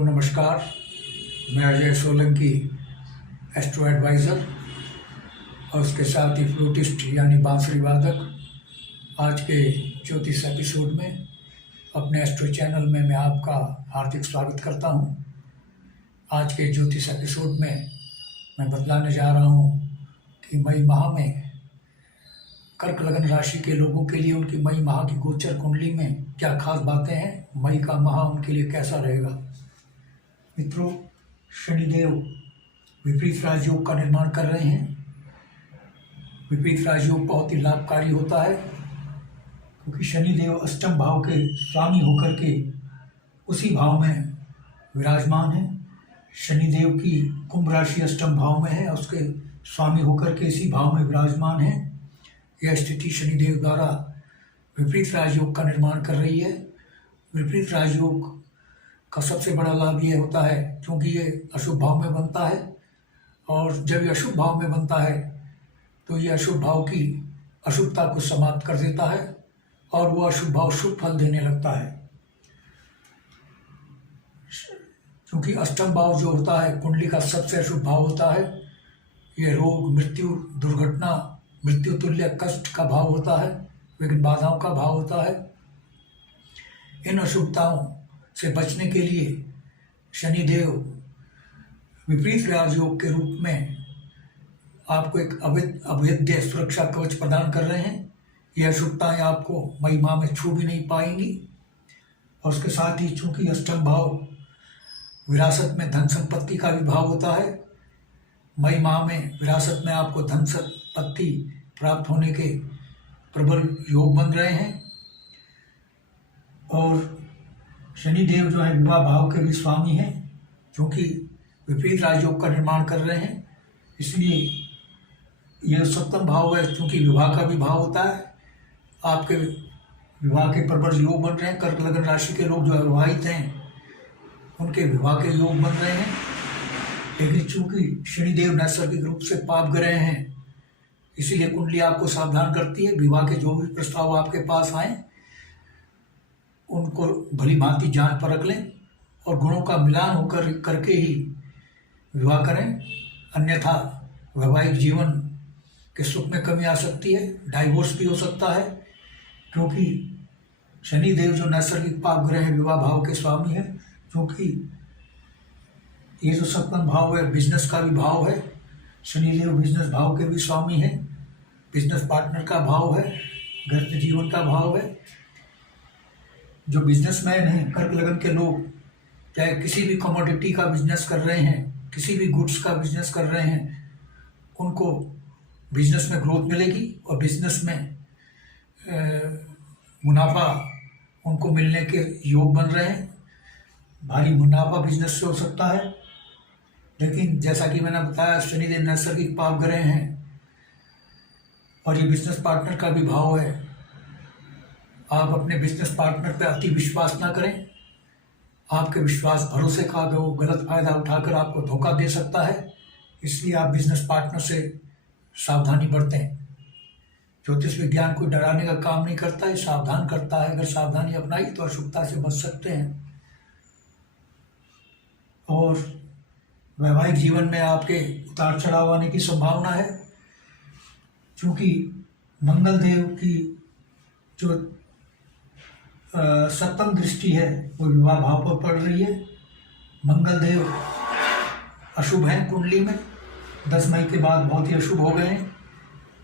तो नमस्कार, मैं अजय सोलंकी, एस्ट्रो एडवाइज़र और उसके साथ ही फ्लूटिस्ट यानी बांसुरी वादक। आज के ज्योतिष एपिसोड में अपने एस्ट्रो चैनल में मैं आपका हार्दिक स्वागत करता हूं। आज के ज्योतिष एपिसोड में मैं बतलाने जा रहा हूं कि मई माह में कर्क लगन राशि के लोगों के लिए उनकी मई माह की गोचर कुंडली में क्या खास बातें हैं, मई का माह उनके लिए कैसा रहेगा। मित्रों, शनिदेव विपरीत राजयोग का निर्माण कर रहे हैं। विपरीत राजयोग बहुत ही लाभकारी होता है क्योंकि शनिदेव अष्टम भाव के स्वामी होकर के उसी भाव में विराजमान है। शनिदेव की कुंभ राशि अष्टम भाव में है, उसके स्वामी होकर के इसी भाव में विराजमान है। यह स्थिति शनिदेव द्वारा विपरीत राजयोग का निर्माण कर रही है। विपरीत राजयोग का सबसे बड़ा लाभ ये होता है क्योंकि ये अशुभ भाव में बनता है, और जब ये अशुभ भाव में बनता है तो ये अशुभ भाव की अशुभता को समाप्त कर देता है और वो अशुभ भाव शुभ फल देने लगता है। क्योंकि अष्टम भाव जो होता है कुंडली का सबसे अशुभ भाव होता है। ये रोग, मृत्यु, दुर्घटना, मृत्यु तुल्य कष्ट का भाव होता है, विघ्न बाधाओं का भाव होता है। इन अशुभताओं से बचने के लिए शनिदेव विपरीत राजयोग के रूप में आपको एक अभेद्य सुरक्षा कवच प्रदान कर रहे हैं। ये अशुभताएं आपको मई माह में छू भी नहीं पाएंगी। और उसके साथ ही चूंकि अष्टम भाव विरासत में धन संपत्ति का भी भाव होता है, मई माह में विरासत में आपको धन संपत्ति प्राप्त होने के प्रबल योग बन रहे हैं। और शनिदेव जो है विवाह भाव के भी स्वामी हैं, क्योंकि विपरीत राजयोग का निर्माण कर रहे हैं। इसलिए यह सप्तम भाव है, क्योंकि विवाह का भी भाव होता है। आपके विवाह के प्रबल योग बन रहे हैं। कर्क लगन राशि के लोग जो विवाहित हैं उनके विवाह के योग बन रहे हैं। लेकिन चूंकि शनिदेव नैसर्गिक रूप से पाप ग्रह हैं, इसीलिए कुंडली आपको सावधान करती है। विवाह के जो भी प्रस्ताव आपके पास आए उनको भली भांति जांच परख लें और गुणों का मिलान होकर करके ही विवाह करें, अन्यथा वैवाहिक जीवन के सुख में कमी आ सकती है, डाइवोर्स भी हो सकता है। क्योंकि शनिदेव जो नैसर्गिक पाप ग्रह है, विवाह भाव के स्वामी है। क्योंकि ये जो सप्तम भाव है बिजनेस का भी भाव है, शनिदेव बिजनेस भाव के भी स्वामी है, बिजनेस पार्टनर का भाव है, गृहस्थ जीवन का भाव है। जो बिजनेसमैन हैं, कर्क लगन के लोग, चाहे किसी भी कमोडिटी का बिजनेस कर रहे हैं, किसी भी गुड्स का बिजनेस कर रहे हैं, उनको बिजनेस में ग्रोथ मिलेगी और बिजनेस में मुनाफा उनको मिलने के योग बन रहे हैं। भारी मुनाफा बिजनेस से हो सकता है। लेकिन जैसा कि मैंने बताया, शनिदेव नैसर्गिक पाप ग्रह हैं और ये बिजनेस पार्टनर का भी भाव है। आप अपने बिजनेस पार्टनर पर अति विश्वास ना करें। आपके विश्वास भरोसे का वो गलत फायदा उठाकर आपको धोखा दे सकता है। इसलिए आप बिजनेस पार्टनर से सावधानी बरतें। ज्योतिष विज्ञान कोई डराने का काम नहीं करता है, सावधान करता है। अगर सावधानी अपनाई तो अशुभता से बच सकते हैं। और वैवाहिक जीवन में आपके उतार चढ़ाव आने की संभावना है, क्योंकि मंगल देव की जो सप्तम दृष्टि है वो विवाह भाव पर पड़ रही है। मंगल देव अशुभ हैं कुंडली में, 10 मई के बाद बहुत ही अशुभ हो गए हैं।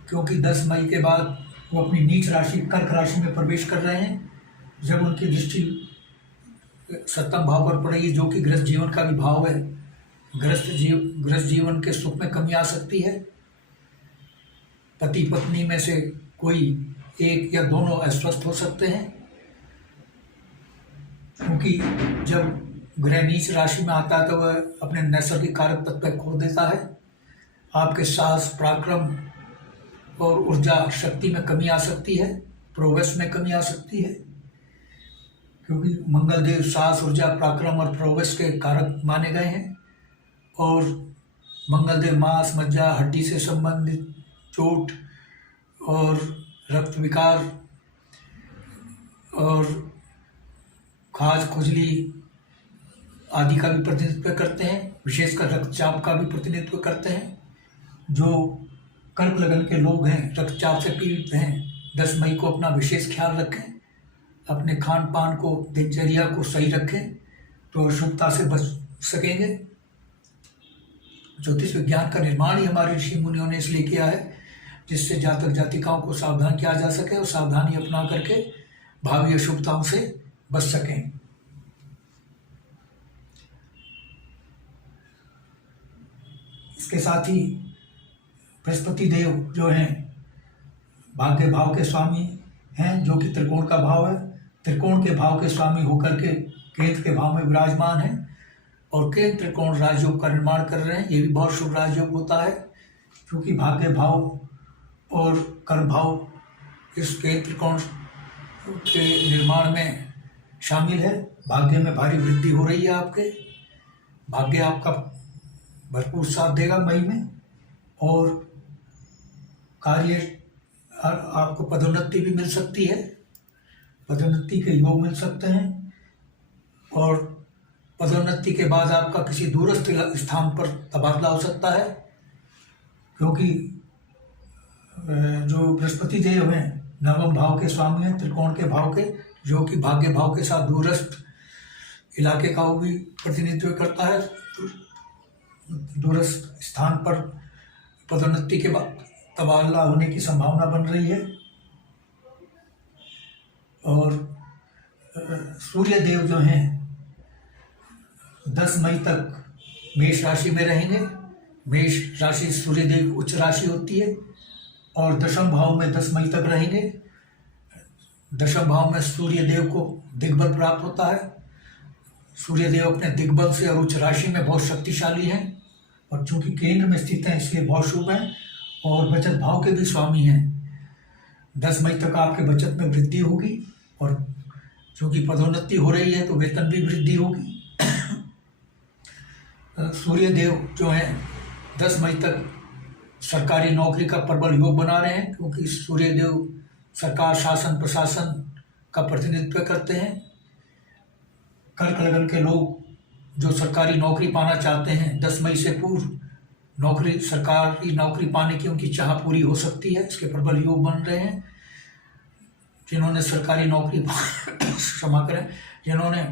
क्योंकि 10 मई के बाद वो अपनी नीच राशि कर्क राशि में प्रवेश कर रहे हैं। जब उनकी दृष्टि सप्तम भाव पर पड़ेगी, जो कि गृहस्थ जीवन का भी भाव है, गृहस्थ जीवन के सुख में कमी आ सकती है। पति पत्नी में से कोई एक या दोनों अस्वस्थ हो सकते हैं, क्योंकि जब ग्रह नीच राशि में आता है तो वह अपने नैसर्गिक कारक तत्व खो देता है। आपके साहस, पराक्रम और ऊर्जा शक्ति में कमी आ सकती है, प्रोग्रेस में कमी आ सकती है। क्योंकि मंगल देव साहस, ऊर्जा, पराक्रम और प्रोग्रेस के कारक माने गए हैं। और मंगल देव मांस, मज्जा, हड्डी से संबंधित चोट और रक्त विकार और खाज खुजली आदि का भी प्रतिनिधित्व करते हैं, विशेषकर रक्तचाप का भी प्रतिनिधित्व करते हैं। जो कर्क लगन के लोग हैं, रक्तचाप से पीड़ित हैं, 10 मई को अपना विशेष ख्याल रखें, अपने खान पान को, दिनचर्या को सही रखें तो अशुभता से बच सकेंगे। ज्योतिष विज्ञान का निर्माण ही हमारे ऋषि मुनियों ने इसलिए किया है जिससे जातक जातिकाओं को सावधान किया जा सके और सावधानी अपना करके भावी अशुभताओं से बच सकें। इसके साथ ही बृहस्पति देव जो हैं भाग्य भाव के स्वामी हैं, जो कि त्रिकोण का भाव है। त्रिकोण के भाव के स्वामी होकर के केंद्र के भाव में विराजमान है और केंद्र त्रिकोण राजयोग का निर्माण कर रहे हैं। ये भी बहुत शुभ राजयोग होता है क्योंकि भाग्य भाव और कर्म भाव इस केंद्र त्रिकोण के निर्माण में शामिल है। भाग्य में भारी वृद्धि हो रही है, आपके भाग्य आपका भरपूर साथ देगा मई में और कार्य आपको पदोन्नति भी मिल सकती है, पदोन्नति के योग मिल सकते हैं और पदोन्नति के बाद आपका किसी दूरस्थ स्थान पर तबादला हो सकता है क्योंकि जो बृहस्पति देव हैं नवम भाव के स्वामी हैं, त्रिकोण के भाव के, जो कि भाग्य भाव के साथ दूरस्थ इलाके का भी प्रतिनिधित्व करता है। दूरस्थ स्थान पर पदोन्नति के बाद तबादला होने की संभावना बन रही है। और सूर्य देव जो हैं 10 मई तक मेष राशि में रहेंगे। मेष राशि सूर्य देव उच्च राशि होती है और दशम भाव में 10 मई तक रहेंगे। दशम भाव में सूर्य देव को दिग्बल प्राप्त होता है। सूर्य देव अपने दिग्बल से और उच्च राशि में बहुत शक्तिशाली हैं और चूंकि केंद्र में स्थित हैं इसलिए बहुत शुभ हैं और बचत भाव के भी स्वामी हैं। 10 मई तक आपके बचत में वृद्धि होगी और चूंकि पदोन्नति हो रही है तो वेतन भी वृद्धि होगी। सूर्य देव जो हैं 10 मई तक सरकारी नौकरी का प्रबल योग बना रहे हैं क्योंकि सूर्य देव सरकार शासन प्रशासन का प्रतिनिधित्व करते हैं। कर्क लगन के लोग जो सरकारी नौकरी पाना चाहते हैं 10 मई से पूर्व नौकरी, सरकारी नौकरी पाने की उनकी चाह पूरी हो सकती है। इसके प्रबल योग बन रहे हैं। जिन्होंने सरकारी नौकरी क्षमा करें, जिन्होंने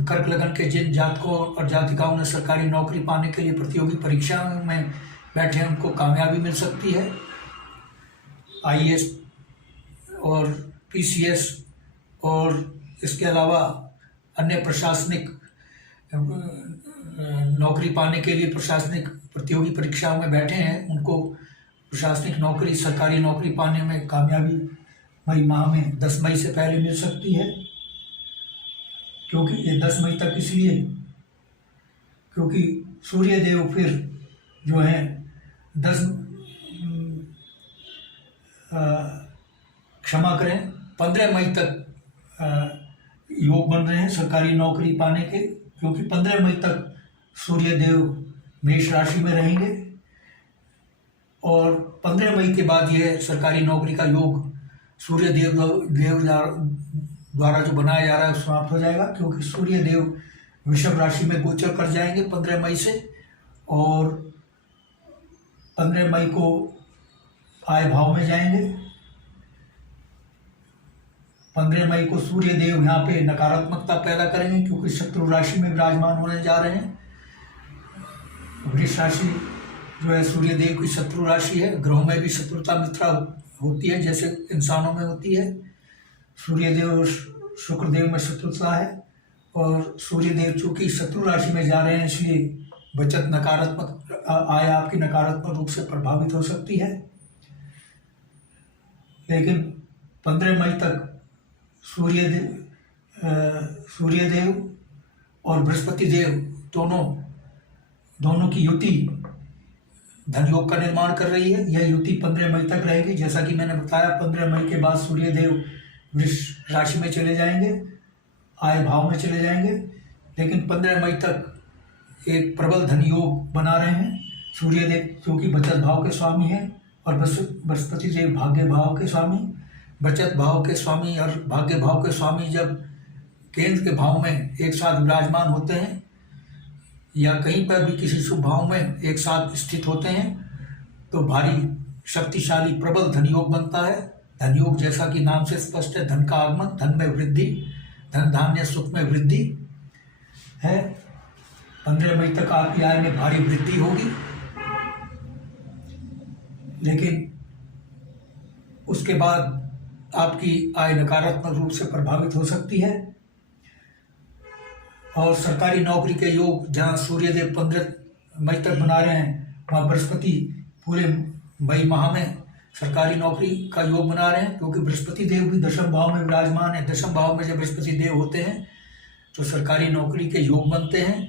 कर्क लगन के जिन जातकों और जातिकाओं ने सरकारी नौकरी पाने के लिए प्रतियोगी परीक्षा में बैठे हैं उनको कामयाबी मिल सकती है। IAS और PCS और इसके अलावा अन्य प्रशासनिक नौकरी पाने के लिए प्रशासनिक प्रतियोगी परीक्षाओं में बैठे हैं उनको प्रशासनिक नौकरी, सरकारी नौकरी पाने में कामयाबी मई माह में 10 मई से पहले मिल सकती है। क्योंकि ये 10 मई तक इसलिए क्योंकि सूर्य देव फिर जो है 15 मई तक योग बन रहे हैं सरकारी नौकरी पाने के, क्योंकि 15 मई तक सूर्य देव मेष राशि में रहेंगे और 15 मई के बाद यह सरकारी नौकरी का योग सूर्य देव द्वारा जो बनाया जा रहा है समाप्त हो जाएगा क्योंकि सूर्य देव वृषभ राशि में गोचर कर जाएंगे 15 मई से और 15 मई को आय भाव में जाएंगे। 15 मई को सूर्य देव यहाँ पे नकारात्मकता पैदा करेंगे क्योंकि शत्रु राशि में विराजमान होने जा रहे हैं। वृष राशि जो है सूर्य देव की शत्रु राशि है। ग्रहों में भी शत्रुता मित्रा होती है जैसे इंसानों में होती है। सूर्य देव और शुक्र देव में शत्रुता है और सूर्य देव चूंकि शत्रु राशि में जा रहे हैं इसलिए बचत नकारात्मक आय आपकी नकारात्मक रूप से प्रभावित हो सकती है। लेकिन 15 मई तक सूर्य देव और बृहस्पति देव दोनों की युति धन योग का निर्माण कर रही है। यह युति 15 मई तक रहेगी। जैसा कि मैंने बताया 15 मई के बाद सूर्य देव वृष राशि में चले जाएंगे, आय भाव में चले जाएंगे। लेकिन 15 मई तक एक प्रबल धन योग बना रहे हैं। सूर्य देव क्योंकि बचत भाव के स्वामी हैं और बृहस्पति देव भाग्य भाव के स्वामी, बचत भाव के स्वामी और भाग्य भाव के स्वामी जब केंद्र के भाव में एक साथ विराजमान होते हैं या कहीं पर भी किसी शुभ भाव में एक साथ स्थित होते हैं तो भारी शक्तिशाली प्रबल धन योग बनता है। धन योग जैसा कि नाम से स्पष्ट है, धन का आगमन, धन में वृद्धि, धन धान्य सुख में वृद्धि है। 15 मई तक आपकी आय में भारी वृद्धि होगी, लेकिन उसके बाद आपकी आय नकारात्मक रूप से प्रभावित हो सकती है। और सरकारी नौकरी के योग जहाँ सूर्यदेव 15 मई तक बना रहे हैं, वहाँ बृहस्पति पूरे मई माह में सरकारी नौकरी का योग बना रहे हैं, क्योंकि बृहस्पति देव भी दशम भाव में विराजमान है। दशम भाव में जब बृहस्पति देव होते हैं तो सरकारी नौकरी के योग बनते हैं।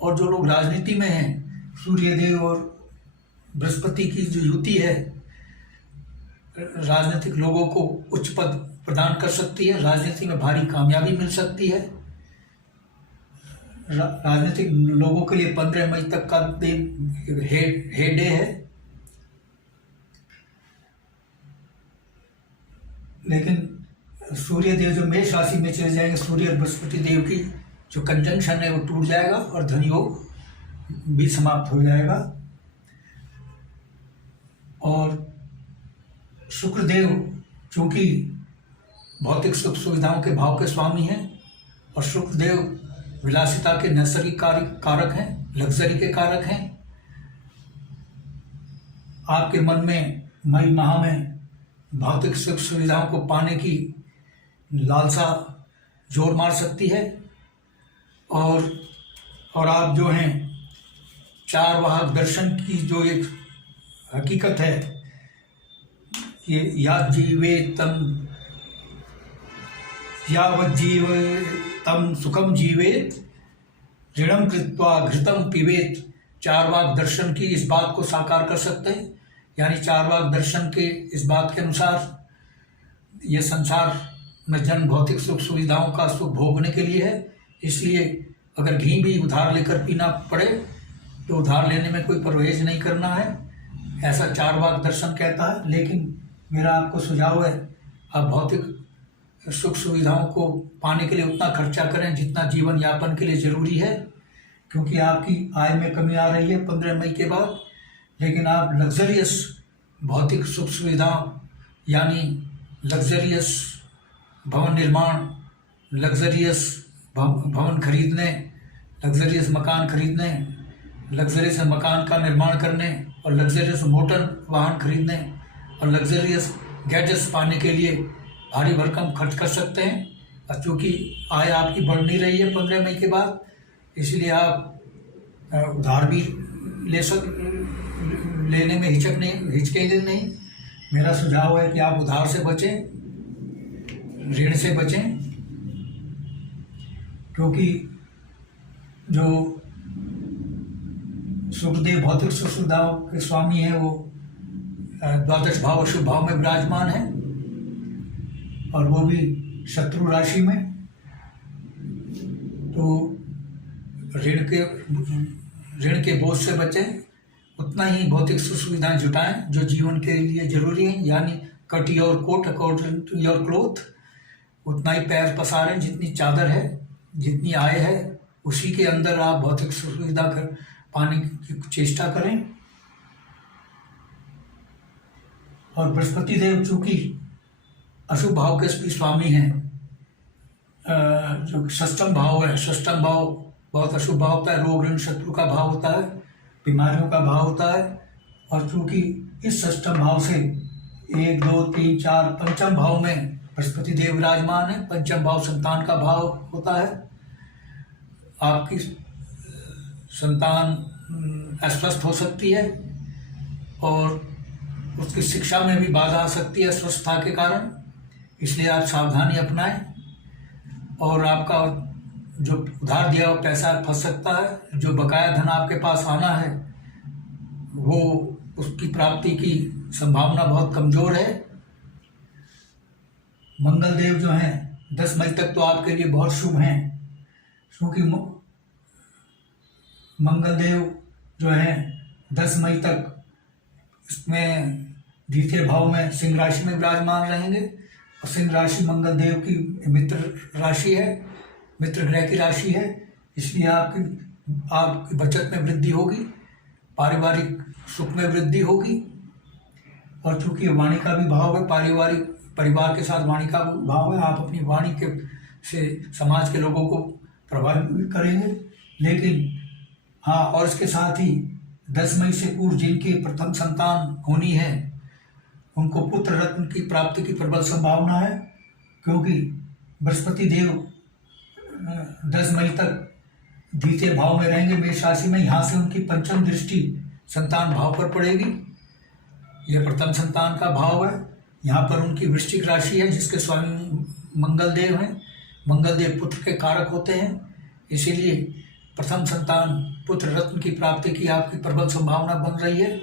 और जो लोग राजनीति में हैं, सूर्यदेव और बृहस्पति की जो युति है राजनीतिक लोगों को उच्च पद प्रदान कर सकती है, राजनीति में भारी कामयाबी मिल सकती है। राजनीतिक लोगों के लिए 15 मई तक का दिन हे डे है। लेकिन सूर्य देव जो मेष राशि में चले जाएंगे, सूर्य और बृहस्पति देव की जो कंजंक्शन है वो टूट जाएगा और धन योग भी समाप्त हो जाएगा। और शुक्रदेव चूंकि भौतिक सुख सुविधाओं के भाव के स्वामी हैं और शुक्रदेव विलासिता के नैसर्गिक कारक हैं, लग्जरी के कारक हैं। आपके मन में मई माह में भौतिक सुख सुविधाओं को पाने की लालसा जोर मार सकती है। और आप जो हैं चार वाहक दर्शन की जो एक हकीकत है, ये यावज्जीवेतम सुखम जीवेत ऋणम कृत्वा घृतम पिबेत, चार वाक दर्शन की इस बात को साकार कर सकते हैं। यानी चार वाक दर्शन के इस बात के अनुसार ये संसार में जन्म भौतिक सुख सुविधाओं का सुख भोगने के लिए है, इसलिए अगर घी भी उधार लेकर पीना पड़े तो उधार लेने में कोई परहेज नहीं करना है, ऐसा चार वाक दर्शन कहता है। लेकिन मेरा आपको सुझाव है, आप भौतिक सुख सुविधाओं को पाने के लिए उतना खर्चा करें जितना जीवन यापन के लिए ज़रूरी है, क्योंकि आपकी आय में कमी आ रही है 15 मई के बाद। लेकिन आप लग्जरियस भौतिक सुख सुविधा यानी लग्जरियस भवन निर्माण, लग्जरियस भवन खरीदने, लग्जरियस मकान खरीदने, लग्जरियस मकान का निर्माण करने और लग्जरियस मोटर वाहन खरीदने और लग्जरियस गैजेट्स पाने के लिए भारी भरकम खर्च कर सकते हैं। और चूँकि आय आपकी बढ़ नहीं रही है 15 मई के बाद, इसलिए आप उधार भी लेने में हिचकेंगे नहीं। मेरा सुझाव है कि आप उधार से बचें, ऋण से बचें, क्योंकि जो शुक्रदेव भौतिक सुख सुविधाओं के स्वामी हैं वो द्वादश भाव शुभ भाव में विराजमान है और वो भी शत्रु राशि में। तो ऋण के बोझ से बचें, उतना ही भौतिक सुख सुविधाएं जुटाएं जो जीवन के लिए जरूरी हैं। यानी cut your coat according to your cloth, उतना ही पैर पसारें जितनी चादर है, जितनी आय है उसी के अंदर आप भौतिक सुख सुविधा पाने की चेष्टा करें। और बृहस्पति देव चूंकि अशुभ भाव के भी स्वामी हैं, जो षष्ठम भाव है, षष्ठम भाव बहुत अशुभ भाव होता है, रोग ऋण शत्रु का भाव होता है, बीमारियों का भाव होता है। और चूंकि इस षष्ठम भाव से 1, 2, 3, 4 पंचम भाव में बृहस्पति देव विराजमान है, पंचम भाव संतान का भाव होता है। आपकी संतान अस्वस्थ हो सकती है और उसकी शिक्षा में भी बाधा आ सकती है अस्वस्थता के कारण, इसलिए आप सावधानी अपनाएं। और आपका जो उधार दिया हुआ पैसा फंस सकता है, जो बकाया धन आपके पास आना है वो उसकी प्राप्ति की संभावना बहुत कमज़ोर है। मंगल देव जो हैं 10 मई तक तो आपके लिए बहुत शुभ हैं, क्योंकि मंगल देव जो हैं 10 मई तक इसमें द्वितीय भाव में सिंह राशि में विराजमान रहेंगे। और सिंह राशि मंगल देव की मित्र राशि है, मित्र ग्रह की राशि है, इसलिए आपकी आपकी बचत में वृद्धि होगी, पारिवारिक सुख में वृद्धि होगी। और चूंकि वाणी का भी भाव है, परिवार के साथ वाणी का भाव है, आप अपनी वाणी के से समाज के लोगों को प्रभावित करेंगे। लेकिन हाँ, और इसके साथ ही 10 मई से पूर्व जिनकी प्रथम संतान होनी है उनको पुत्र रत्न की प्राप्ति की प्रबल संभावना है, क्योंकि बृहस्पति देव 10 मई तक द्वितीय भाव में रहेंगे, मेष राशि में। यहाँ से उनकी पंचम दृष्टि संतान भाव पर पड़ेगी। यह प्रथम संतान का भाव है। यहाँ पर उनकी वृश्चिक राशि है, जिसके स्वामी मंगल देव हैं। मंगल देव पुत्र के कारक होते हैं, इसीलिए प्रथम संतान पुत्र रत्न की प्राप्ति की आपकी प्रबल संभावना बन रही है।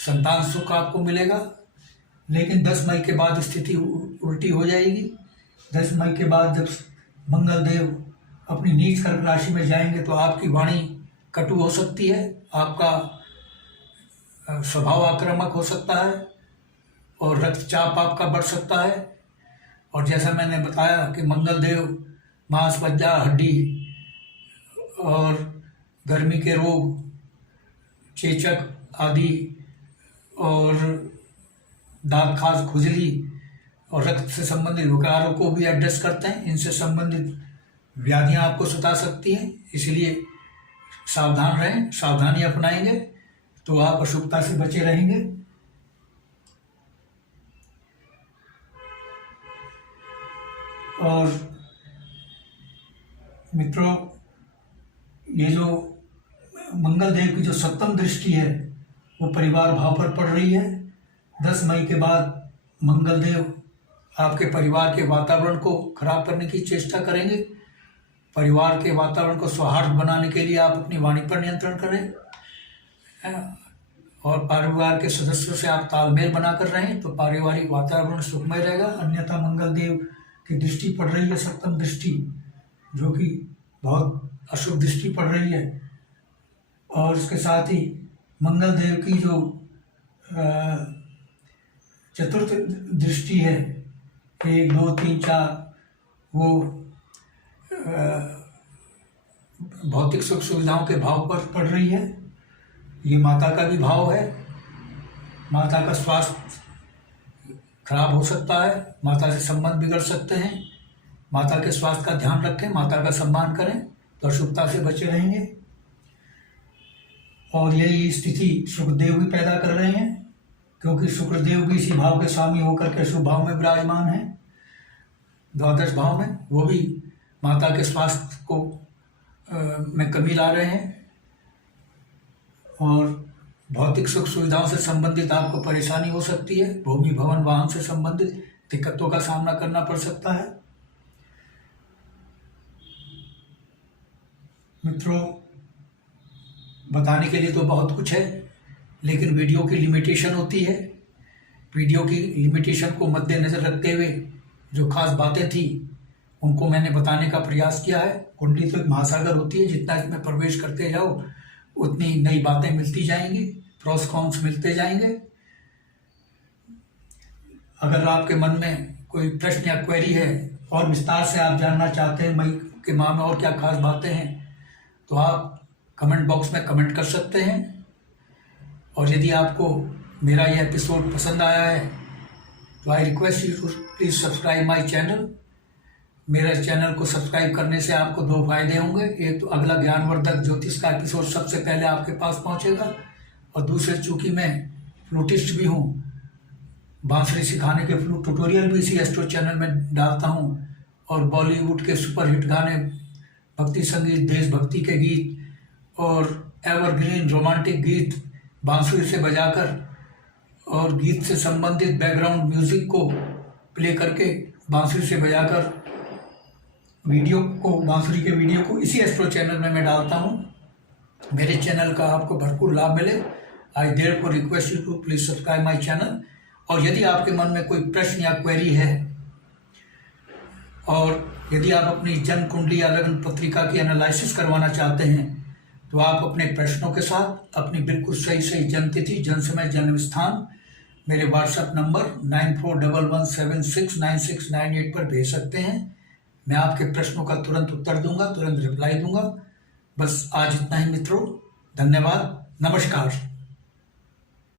संतान सुख आपको मिलेगा। लेकिन 10 मई के बाद स्थिति उल्टी हो जाएगी। 10 मई के बाद जब मंगल देव अपनी नीच कर्क राशि में जाएंगे तो आपकी वाणी कटु हो सकती है, आपका स्वभाव आक्रामक हो सकता है और रक्तचाप आपका बढ़ सकता है। और जैसा मैंने बताया कि मंगल देव मांस, मज्जा, हड्डी और गर्मी के रोग, चेचक आदि और दांत खाज, खुजली और रक्त से संबंधित विकारों को भी एडजस्ट करते हैं। इनसे संबंधित व्याधियां आपको सता सकती हैं, इसलिए सावधान रहें। सावधानी अपनाएंगे तो आप अशुभता से बचे रहेंगे। और मित्रों, ये जो मंगल देव की जो सप्तम दृष्टि है वो परिवार भाव पर पड़ रही है। 10 मई के बाद मंगल देव आपके परिवार के वातावरण को खराब करने की चेष्टा करेंगे। परिवार के वातावरण को सौहार्द बनाने के लिए आप अपनी वाणी पर नियंत्रण करें और परिवार के सदस्यों से आप तालमेल बनाकर रहें तो पारिवारिक वातावरण सुखमय रहेगा। अन्यथा मंगल देव की दृष्टि पड़ रही है, सप्तम दृष्टि, जो कि बहुत अशुभ दृष्टि पड़ रही है। और इसके साथ ही मंगल देव की जो चतुर्थ दृष्टि है, 1, 2, 3, 4, वो भौतिक सुख सुविधाओं के भाव पर पड़ रही है। ये माता का भी भाव है। माता का स्वास्थ्य खराब हो सकता है, माता से संबंध बिगड़ सकते हैं। माता के स्वास्थ्य का ध्यान रखें, माता का सम्मान करें तो अशुभता से बचे रहेंगे। और यही स्थिति शुक्रदेव भी पैदा कर रहे हैं, क्योंकि शुक्रदेव भी इसी भाव के स्वामी होकर के शुभ भाव में विराजमान है, द्वादश भाव में। वो भी माता के स्वास्थ्य को में कमी ला रहे हैं और भौतिक सुख सुविधाओं से संबंधित आपको परेशानी हो सकती है। भूमि, भवन, वाहन से संबंधित दिक्कतों का सामना करना पड़ सकता है। मित्रों, बताने के लिए तो बहुत कुछ है, लेकिन वीडियो की लिमिटेशन होती है। वीडियो की लिमिटेशन को मद्देनजर रखते हुए जो खास बातें थी उनको मैंने बताने का प्रयास किया है। कुंडली तो एक महासागर होती है, जितना इसमें प्रवेश करते जाओ उतनी नई बातें मिलती जाएंगी, प्रोस कॉन्स मिलते जाएंगे। अगर आपके मन में कोई प्रश्न या क्वेरी है और विस्तार से आप जानना चाहते हैं मई के माह में और क्या खास बातें हैं, तो आप कमेंट बॉक्स में कमेंट कर सकते हैं। और यदि आपको मेरा यह एपिसोड पसंद आया है तो I request you to please subscribe my channel. मेरे चैनल को सब्सक्राइब करने से आपको 2 फायदे होंगे। एक तो अगला ज्ञानवर्धक ज्योतिष का एपिसोड सबसे पहले आपके पास पहुंचेगा, और दूसरे, चूंकि मैं फ्लूटिस्ट भी हूं, बांसुरी सिखाने के फ्लूट ट्यूटोरियल भी इसी एस्ट्रो चैनल में डालता हूं, और बॉलीवुड के सुपरहिट गाने, भक्ति संगीत, देशभक्ति के गीत और एवरग्रीन रोमांटिक गीत बांसुरी से बजाकर और गीत से संबंधित बैकग्राउंड म्यूजिक को प्ले करके बांसुरी से बजाकर बांसुरी के वीडियो को इसी एस्ट्रो चैनल में मैं डालता हूं। मेरे चैनल का आपको भरपूर लाभ मिले। I therefore request you to please subscribe my channel. और यदि आपके मन में कोई प्रश्न या क्वेरी है, और यदि आप अपनी जन्म कुंडली या लग्न पत्रिका की एनालिसिस करवाना चाहते हैं, तो आप अपने प्रश्नों के साथ अपनी बिल्कुल सही जन्मतिथि, जन्म समय, जन्म स्थान मेरे व्हाट्सएप नंबर 9411769698 पर भेज सकते हैं। मैं आपके प्रश्नों का तुरंत उत्तर दूंगा, तुरंत रिप्लाई दूंगा। बस आज इतना ही मित्रों। धन्यवाद, नमस्कार।